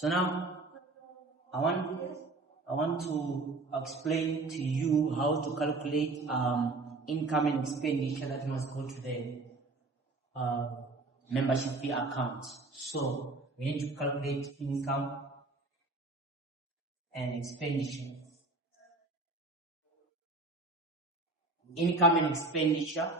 So now I want to explain to you how to calculate income and expenditure that must go to the membership fee account. So we need to calculate income and expenditure. Income and expenditure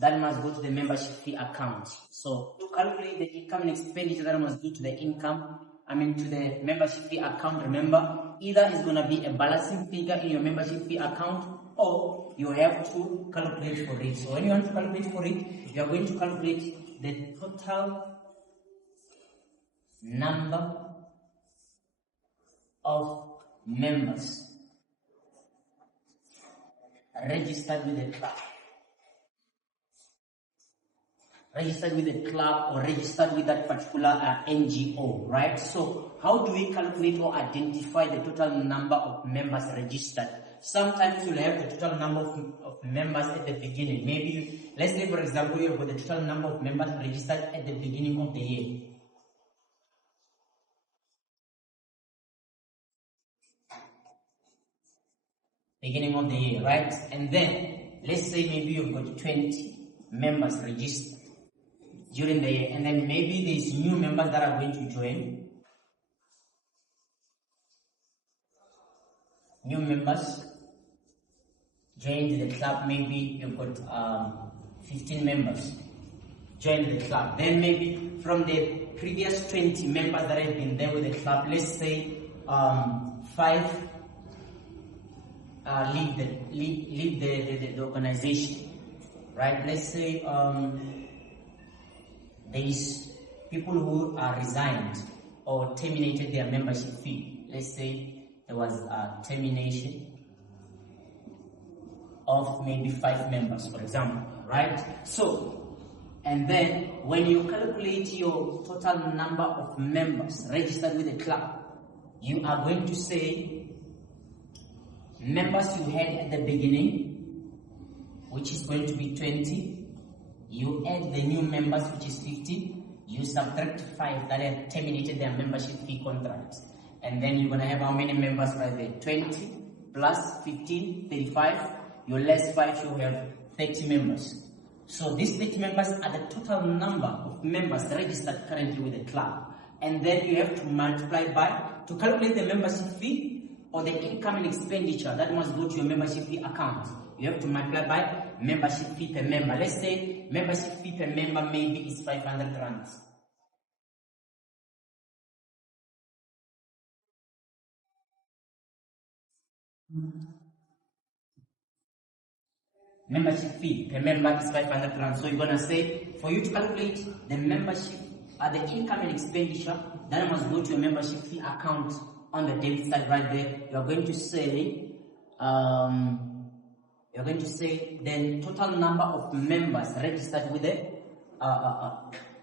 that must go to the membership fee account. So to calculate the income and expenditure that must go to the membership fee account, remember, either it's going to be a balancing figure in your membership fee account, or you have to calculate for it. So when you want to calculate for it, you are going to calculate the total number of members registered with the club. Registered with the club or registered with that particular NGO, right? So how do we calculate or identify the total number of members registered? Sometimes you'll have the total number of members at the beginning. Maybe, let's say for example, you have got the total number of members registered at the beginning of the year. Beginning of the year, right? And then, let's say maybe you've got 20 members registered during the year, and then maybe there's new members that are going to join. New members joined the club. Maybe you've got 15 members joined the club. Then maybe from the previous 20 members that have been there with the club, let's say 5 leave the organization, right? Let's say there is people who are resigned or terminated their membership fee. Let's say there was a termination of maybe 5 members, for example, right? So, and then when you calculate your total number of members registered with the club, you are going to say members you had at the beginning, which is going to be 20. You add the new members, which is 50. You subtract 5 that have terminated their membership fee contract. And then you're going to have how many members right there? 20 plus 15, 35. You less 5, you have 30 members. So these 30 members are the total number of members registered currently with the club. And then you have to multiply by, to calculate the membership fee or the income and expenditure that must go to your membership fee account. You have to multiply by membership fee per member. Let's say membership fee per member maybe is 500 rands. Membership fee per member is 500 rands. So you're going to say, for you to calculate the membership, the income and expenditure that must go to your membership fee account on the debit side right there, you're going to say the total number of members registered with the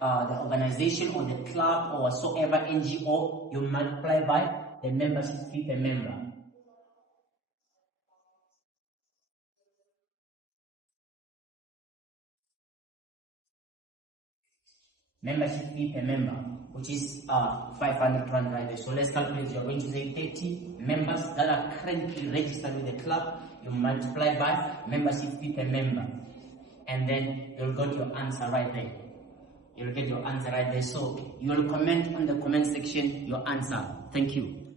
organization or the club or whatsoever NGO. You multiply by the membership fee per member. Membership fee per member, which is 500 rand right there. So let's calculate. You're going to say 30 members that are currently registered with the club. You multiply by membership fee per member, and then you'll get your answer right there. You'll get your answer right there. So you will comment on the comment section your answer. Thank you.